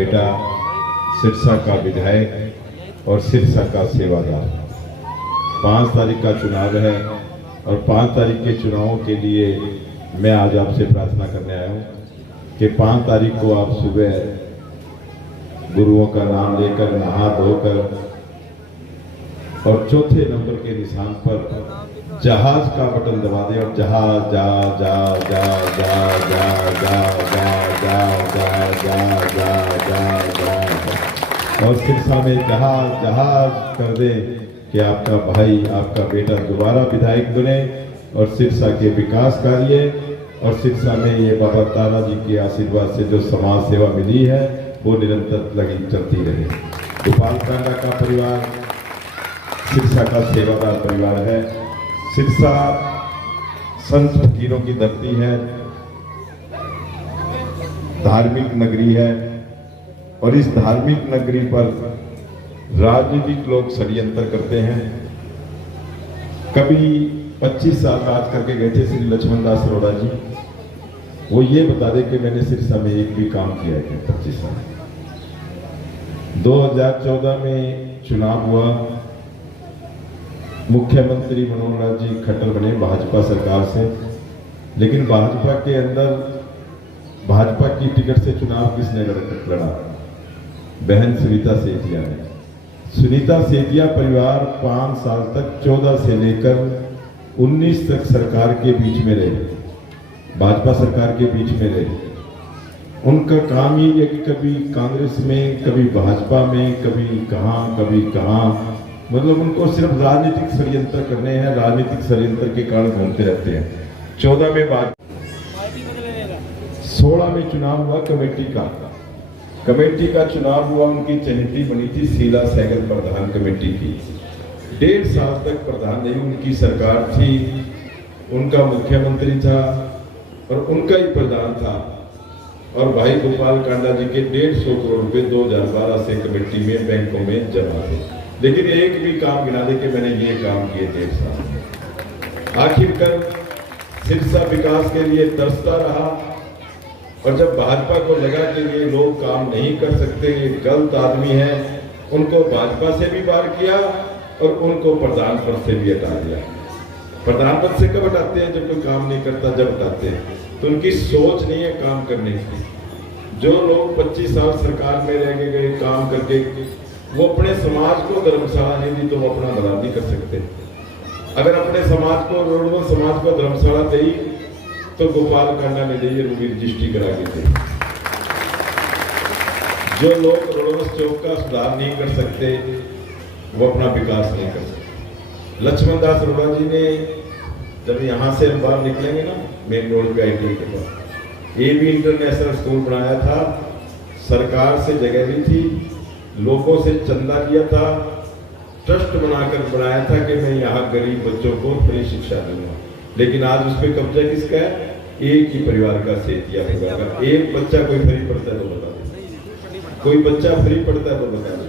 बेटा, सिरसा का विधायक और सिरसा का सेवादार। 5 तारीख का चुनाव है और 5 तारीख के चुनावों के लिए मैं आज आपसे प्रार्थना करने आया हूँ कि 5 तारीख को आप सुबह गुरुओं का नाम लेकर नहा धोकर और चौथे नंबर के निशान पर जहाज का बटन दबा दें और जहाज जा जा जा जा जा जा जा जा जा जा जा जा जा और सिरसा में जहाज जहाज कर दे कि आपका भाई, आपका बेटा दोबारा विधायक बने और सिरसा के विकास कार्य और सिरसा में ये बाबा तारा जी के आशीर्वाद से जो समाज सेवा मिली है वो निरंतर लगी चलती रहे। गोपाल कांडा का परिवार सिरसा का सेवादार परिवार है। सिरसा संत फकीरों की धरती है, धार्मिक नगरी है और इस धार्मिक नगरी पर राजनीतिक लोग षड्यंत्र करते हैं। कभी 25 साल राज करके गए थे श्री लक्ष्मण दास अरोड़ा जी, वो ये बता दे कि मैंने सिरसा में एक भी काम किया है 25 साल। 2014 में चुनाव हुआ, मुख्यमंत्री मनोहर लाल जी खट्टर बने भाजपा सरकार से, लेकिन भाजपा के अंदर भाजपा की टिकट से चुनाव किसने लड़ा? बहन सुनीता सेठिया ने। सुनीता सेठिया परिवार 5 साल तक 14 से लेकर 19 तक सरकार के बीच में रहे, भाजपा सरकार के बीच में रहे। उनका काम ही है कि कभी कांग्रेस में, कभी भाजपा में, कभी कहाँ, मतलब उनको सिर्फ राजनीतिक षड्यंत्र करने हैं, राजनीतिक षड्यंत्र के कारण घूमते रहते हैं। 14 में बात, 16 में चुनाव हुआ कमेटी का चुनाव हुआ। उनकी चहेती बनी थी शीला सहगल प्रधान कमेटी की। 1.5 साल तक प्रधान नहीं, उनकी सरकार थी, उनका मुख्यमंत्री था और उनका ही प्रधान था और भाई गोपाल कांडा जी के 150 करोड़ रुपए 2012 से कमेटी में बैंकों में जमा थे, लेकिन एक भी काम गिना दे कि मैंने ये काम किए 1.5 साल। आखिरकार सिरसा विकास के लिए तरसता रहा और जब भाजपा को लगा कि ये लोग काम नहीं कर सकते, ये गलत आदमी है, उनको भाजपा से भी बाहर किया और उनको प्रधान पद से भी हटा दिया। प्रधान पद से कब हटाते हैं? जब कोई काम नहीं करता, जब हटाते हैं। तो उनकी सोच नहीं है काम करने की। जो लोग 25 साल सरकार में रह गए काम करके, वो अपने समाज को धर्मशाला नहीं दी तो वो अपना भला नहीं कर सकते। अगर अपने समाज को, रोडवा समाज को धर्मशाला दी तो गोपाल कांडा ने दी रजिस्ट्री करा के दी। जो लोग रोडवा चौक का सुधार नहीं कर सकते वो अपना विकास नहीं कर सकते। लक्ष्मण दास अरोड़ा जी ने जब यहाँ से हम बाहर निकलेंगे ना, मेन रोड पे आईटी के पास ये भी इंटरनेशनल स्कूल बनाया था, सरकार से जगह ली थी, लोगों से चंदा लिया था, ट्रस्ट बनाकर बनाया था कि मैं यहाँ गरीब बच्चों को फ्री शिक्षा दूंगा। लेकिन आज उस पर कब्जा किसका है? एक ही परिवार का, सेठिया परिवार का। एक बच्चा कोई फ्री पढ़ता है तो बता दे, कोई बच्चा फ्री पढ़ता है तो बता दे।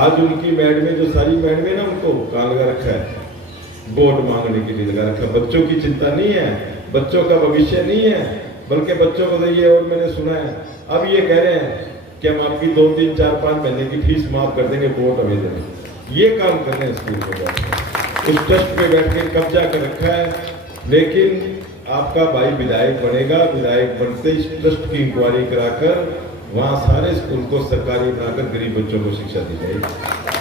आज उनकी मैडमें, जो सारी मैडमें ना, उनको कहाँ लगा रखा है? वोट मांगने के लिए लगा रखा। बच्चों की चिंता नहीं है, बच्चों का भविष्य नहीं है, बल्कि बच्चों को देखिए। और मैंने सुना है अब ये कह रहे हैं कि हम आपकी 2, 3, 4, 5 महीने की फीस माफ कर देंगे, वोट हमें देंगे। ये काम कर रहे हैं स्कूल में, उस ट्रस्ट पे बैठ के कब्जा कर रखा है। लेकिन आपका भाई विधायक बनेगा, विधायक बनते इस ट्रस्ट की इंक्वायरी कराकर वहाँ सारे स्कूल को सरकारी बनाकर गरीब बच्चों को शिक्षा दी जाएगी।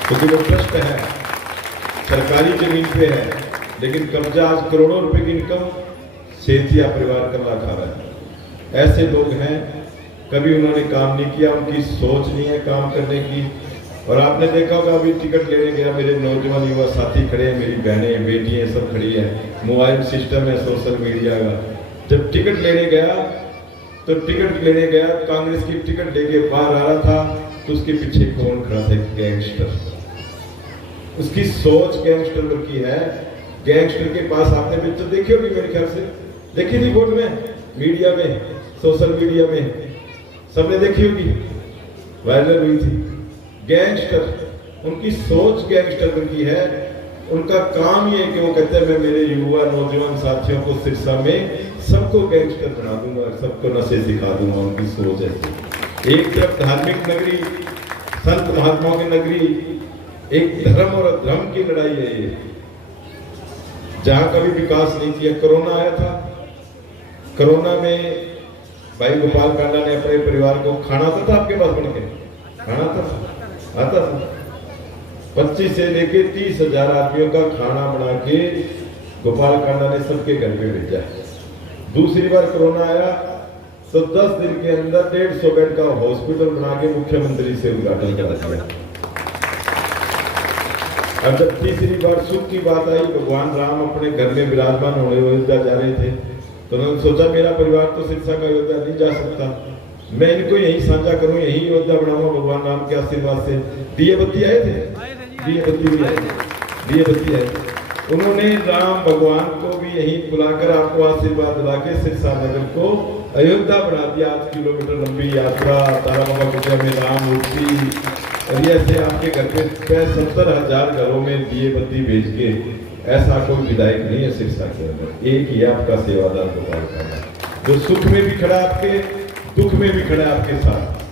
क्योंकि वो ट्रस्ट है, सरकारी जमीन पे है, लेकिन कब्जा आज करोड़ों रुपए की इनकम सेठिया परिवार कर खा रहा है। ऐसे लोग हैं, कभी उन्होंने काम नहीं किया, उनकी सोच नहीं है काम करने की। और आपने देखा होगा, अभी टिकट लेने गया, मेरे नौजवान युवा साथी खड़े हैं, मेरी बहनें बेटियां सब खड़ी है, मोबाइल सिस्टम है, सोशल मीडिया का। जब टिकट लेने गया तो टिकट लेने गया, कांग्रेस की टिकट लेके बाहर आ रहा था तो उसके पीछे कौन खड़ा था? गैंगस्टर। उसकी सोच गैंगस्टर की है। गैंगस्टर के पास आपने पिक्चर देखी होगी, मेरे ख्याल से देखी थी, बोर्ड में, मीडिया में, सोशल मीडिया में सबने देखी होगी, वायरल हुई थी। गैंगस्टर, उनकी सोच गैंगस्टर की है। उनका काम ये है कि वो कहते हैं मैं मेरे युवा नौजवान साथियों को सिरसा में सबको गैंगस्टर बना दूंगा, सबको नशे सिखा दूंगा। उनकी सोच है। एक तरफ धार्मिक नगरी, संत महात्माओं की नगरी, एक धर्म और अधर्म की लड़ाई है ये, जहां कभी विकास नहीं किया। कोरोना आया था, कोरोना में भाई गोपाल कांडा ने अपने परिवार को खाना आता था आपके पास बन के, खाना आता था 25 से लेके 30,000 आदमियों का खाना बना के गोपाल कांडा ने सबके घर पे भेजा। दूसरी बार कोरोना आया तो 10 दिन के अंदर 150 बेड का हॉस्पिटल बना के मुख्यमंत्री से उद्घाटन करा दिया। और जब तीसरी बार सुख की बात आई, भगवान राम अपने घर में विराजमान होने अयोध्या जा रहे थे, तो उन्होंने सोचा मेरा परिवार तो सिरसा का अयोध्या नहीं जा सकता, मैं इनको यही साझा करूं, यही अयोध्या बनाऊंगा भगवान राम के आशीर्वाद से। दिए बत्ती आए थे, दिए बत्ती भी आए, दिए बत्ती आए। उन्होंने राम भगवान को भी यही बुलाकर आपको आशीर्वाद दिला के सिरसा नगर को अयोध्या बना दिया। 8 किलोमीटर लंबी यात्रा, तारा बाबा कुटिया में राम मूर्ति, और ये ऐसे आपके घर पे 70,000 घरों में दिए बत्ती भेज के, ऐसा कोई विधायक नहीं है सिरसा के अंदर। एक ही आपका सेवादार गोपाल कांडा, जो सुख में भी खड़ा आपके, दुख में भी खड़ा आपके साथ।